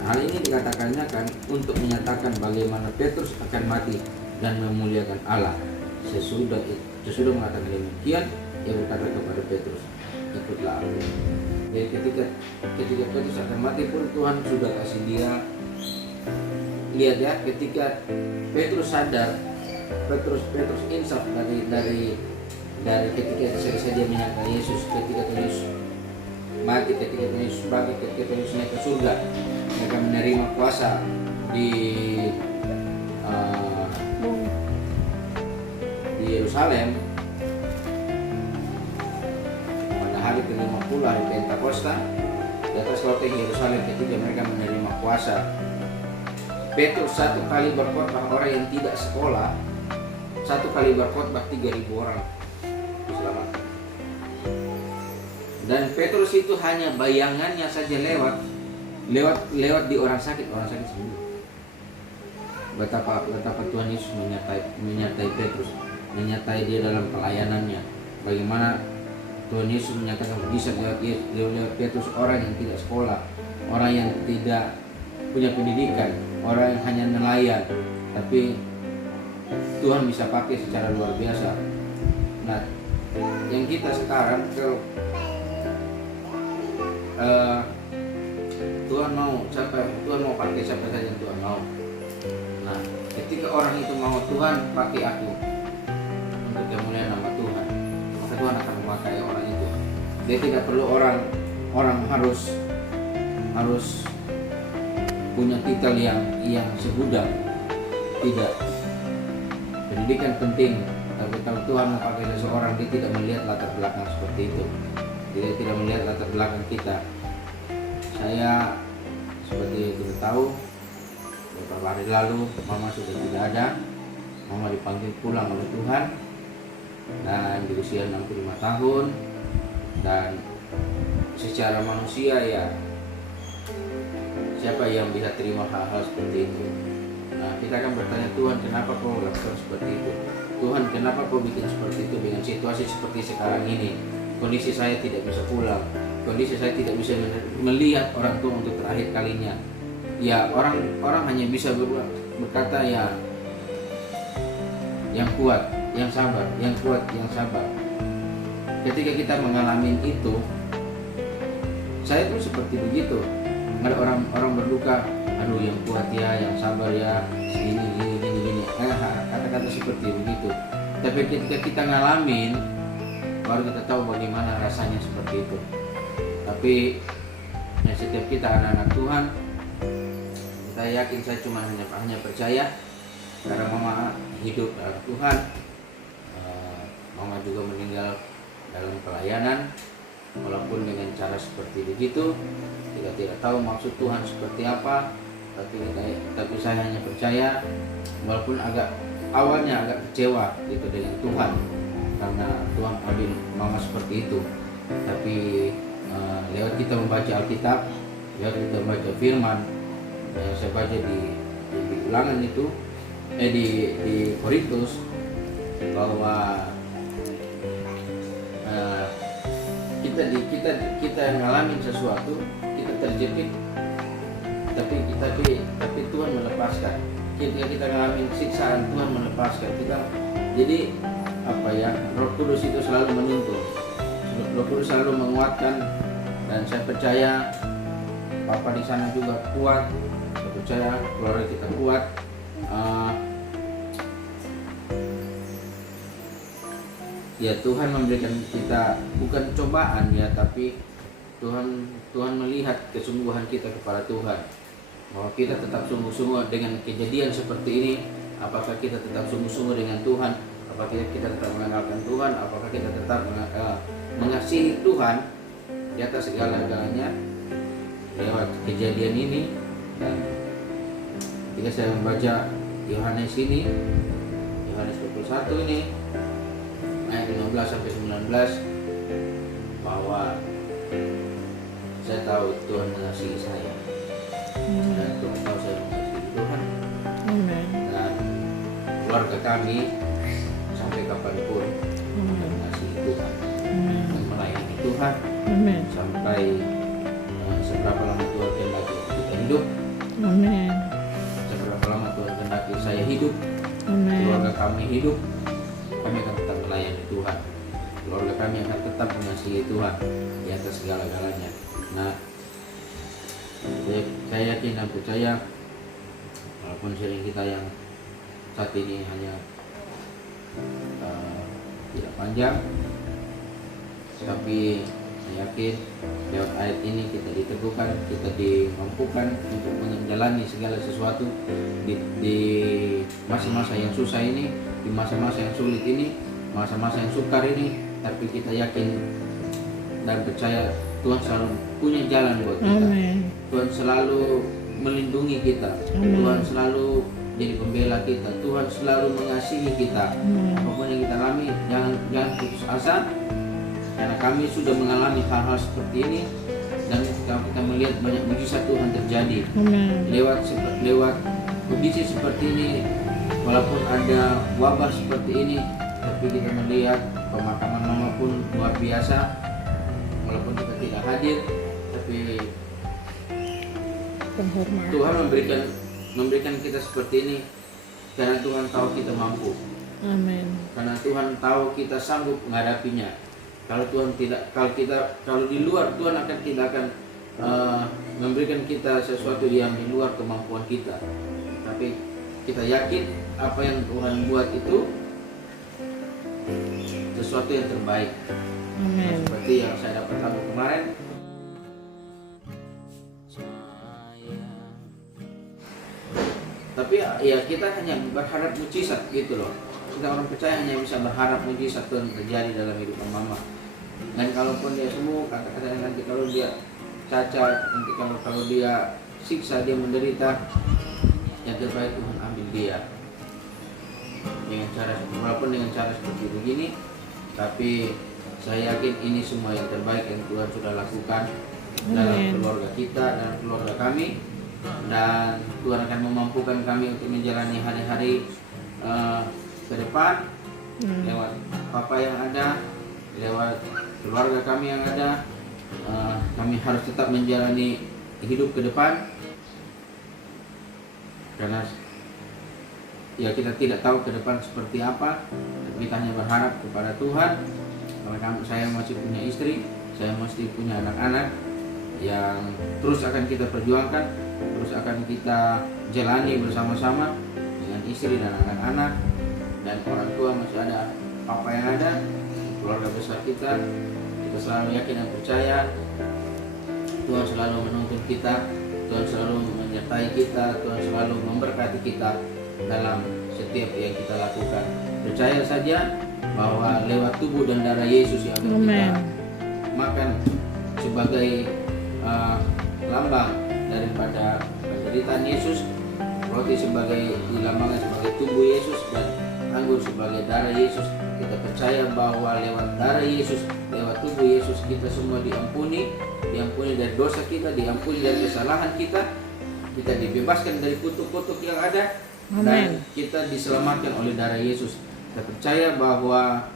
Hal ini dikatakannya kan untuk menyatakan bagaimana Petrus akan mati dan memuliakan Allah. Sesudah mengatakan demikian, ia berkata kepada Petrus, ikutlah aku. Jadi ketika Petrus akan mati pun Tuhan sudah kasih dia, lihat ya, ketika Petrus sadar, Petrus insaf dari ketika selesai dia menyangka Yesus, ketika Yesus mati, ketika Yesus bagi, ketika Yesus naik ke surga, mereka menerima kuasa di Yerusalem pada hari ke-50 hari Pentakosta. Di atas loteng Yerusalem ketika mereka menerima kuasa, Petrus satu kali berkhotbah orang yang tidak sekolah, satu kali berkhotbah 3.000 orang diselamatkan. Dan Petrus itu hanya bayangannya saja lewat di orang sakit sembuh. Betapa Tuhan Yesus menyertai Petrus, menyertai dia dalam pelayanannya. Bagaimana Tuhan Yesus menyatakan bisa lewat Petrus, orang yang tidak sekolah, orang yang tidak punya pendidikan, orang yang hanya nelayan, tapi Tuhan bisa pakai secara luar biasa. Nah, yang kita sekarang Tuhan mau pakai siapa saja yang Tuhan mau. Nah, ketika orang itu mau Tuhan pakai aku untuk kemuliaan nama Tuhan, maka Tuhan akan memakai orang itu. Dia tidak perlu orang harus punya titel yang segudang. Tidak. Pendidikan penting, tapi kalau Tuhan memakai seseorang, dia tidak melihat latar belakang seperti itu. Dia tidak melihat latar belakang kita. Saya seperti kita tahu, beberapa hari lalu mama sudah tidak ada. Mama dipanggil pulang oleh Tuhan dan di usia 65 tahun. Dan secara manusia ya, siapa yang bisa terima hal-hal seperti itu? Nah, kita akan bertanya, Tuhan, kenapa kau lakukan seperti itu? Tuhan, kenapa kau bikin seperti itu dengan situasi seperti sekarang ini? Kondisi saya tidak bisa pulang, kondisi saya tidak bisa melihat orang tua untuk terakhir kalinya. Ya, orang hanya bisa berkata ya, yang kuat, yang sabar, yang kuat, yang sabar. Ketika kita mengalami itu, saya pun seperti begitu. Ada orang berduka, aduh yang kuat ya, yang sabar ya, gini. Kata-kata seperti begitu. Tapi ketika kita ngalamin, baru kita tahu bagaimana rasanya seperti itu. Tapi ya, setiap kita anak-anak Tuhan, saya yakin, saya cuma hanya percaya karena mama hidup dalam Tuhan. Mama juga meninggal dalam pelayanan, walaupun dengan cara seperti begitu. Kita tidak tahu maksud Tuhan seperti apa, tapi saya hanya percaya, walaupun awalnya agak kecewa gitu dengan Tuhan karena Tuhan ambil mama seperti itu. Tapi lewat kita membaca Alkitab, lewat kita membaca firman, saya baca di ulangan itu di Korintus bahwa kita ngalamin sesuatu, kita terjepit, tapi Tuhan melepaskan. Ketika kita ngalamin siksaan, Tuhan melepaskan kita. Jadi Roh Kudus itu selalu menuntun, Roh Kudus selalu menguatkan, dan saya percaya Papa di sana juga kuat. Saya percaya keluarga kita kuat. Ya, Tuhan memberikan kita bukan cobaan ya, tapi Tuhan melihat kesungguhan kita kepada Tuhan, bahwa kita tetap sungguh-sungguh dengan kejadian seperti ini. Apakah kita tetap sungguh-sungguh dengan Tuhan? Apakah kita tetap mengandalkan Tuhan? Apakah kita tetap mengasihi Tuhan di atas segala-galanya lewat kejadian ini? Dan ketika saya membaca Yohanes 21 ini ayat 15 sampai 19, bahwa saya tahu Tuhan mengasihi saya, dan Tuhan tahu saya mengasihi Tuhan. Amen. Dan keluarga kami sampai kapanpun mengasihi Tuhan dan melayani Tuhan sampai seberapa lama Tuhan kehendaki kita hidup. Amin. Seberapa lama Tuhan kehendaki saya hidup, Amin. keluarga kami hidup, kami akan tetap melayani Tuhan. Keluarga kami akan tetap mengasihi Tuhan di atas segala-galanya. Nah, saya yakin dan percaya walaupun sharing kita yang saat ini hanya tidak panjang, tapi saya yakin lewat ayat ini kita diteguhkan, kita dimampukan untuk menjalani segala sesuatu di masa-masa yang susah ini, di masa-masa yang sulit ini, masa-masa yang sukar ini. Tapi kita yakin dan percaya Tuhan selalu punya jalan buat kita. Amin. Tuhan selalu melindungi kita. Amin. Tuhan selalu jadi pembela kita. Tuhan selalu mengasihi kita. Amin. Apapun yang kita alami, jangan putus asa, karena kami sudah mengalami hal-hal seperti ini dan kita melihat banyak mujizat Tuhan terjadi. Amin. Lewat kondisi seperti ini, walaupun ada wabah seperti ini, tapi kita melihat pemakaman mama pun luar biasa. Walaupun kita tidak hadir, tapi Penghormatan. Tuhan memberikan kita seperti ini karena Tuhan tahu kita mampu. Amin. Karena Tuhan tahu kita sanggup menghadapinya. Kalau di luar, Tuhan tidak akan memberikan kita sesuatu yang di luar kemampuan kita. Tapi kita yakin apa yang Tuhan buat itu sesuatu yang terbaik. Amin. Seperti yang saya dapat tahu kemarin. Tapi ya kita hanya berharap mujizat gitu loh. Kita orang percaya hanya bisa berharap mujizat Tuhan terjadi dalam hidup mama. Dan kalaupun dia sembuh, kata-kata nanti kalau dia cacat, nanti kalau dia siksa, dia menderita, yang terbaik Tuhan ambil dia. Walaupun dengan cara seperti begini, tapi saya yakin ini semua yang terbaik yang Tuhan sudah lakukan dalam keluarga kita dan keluarga kami, dan Tuhan akan memampukan kami untuk menjalani hari-hari ke depan lewat Papa yang ada, lewat keluarga kami yang ada. Kami harus tetap menjalani hidup ke depan karena ya kita tidak tahu ke depan seperti apa. Kita hanya berharap kepada Tuhan. Karena saya masih punya istri, saya masih punya anak-anak yang terus akan kita perjuangkan, terus akan kita jalani bersama-sama dengan istri dan anak-anak, dan orang tua masih ada, Papa yang ada, keluarga besar kita. Kita selalu yakin dan percaya Tuhan selalu menuntun kita, Tuhan selalu menyertai kita, Tuhan selalu memberkati kita dalam setiap yang kita lakukan. Percaya saja bahwa lewat tubuh dan darah Yesus yang akan kita makan sebagai lambang daripada penderitaan Yesus, roti sebagai dilambangkan sebagai tubuh Yesus, dan anggur sebagai darah Yesus. Kita percaya bahwa lewat darah Yesus, lewat tubuh Yesus, kita semua diampuni dari dosa kita, diampuni dari kesalahan kita dibebaskan dari kutuk-kutuk yang ada. Amen. Dan kita diselamatkan oleh darah Yesus. Kita percaya bahwa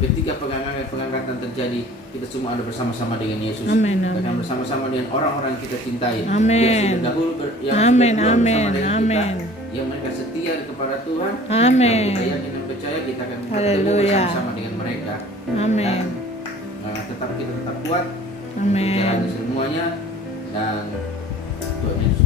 ketika pengangkatan terjadi, kita semua ada bersama-sama dengan Yesus. Amen. Kita bersama-sama dengan orang-orang kita cintai. Amen. Yang sudah dahulu bersama dengan kita, yang mereka setia kepada Tuhan. Amen. Kita yakin dan percaya kita akan bertemu bersama-sama dengan mereka. Amen. Dan kita tetap kuat. Amen. Menjalani semuanya, dan Tuhan Yesus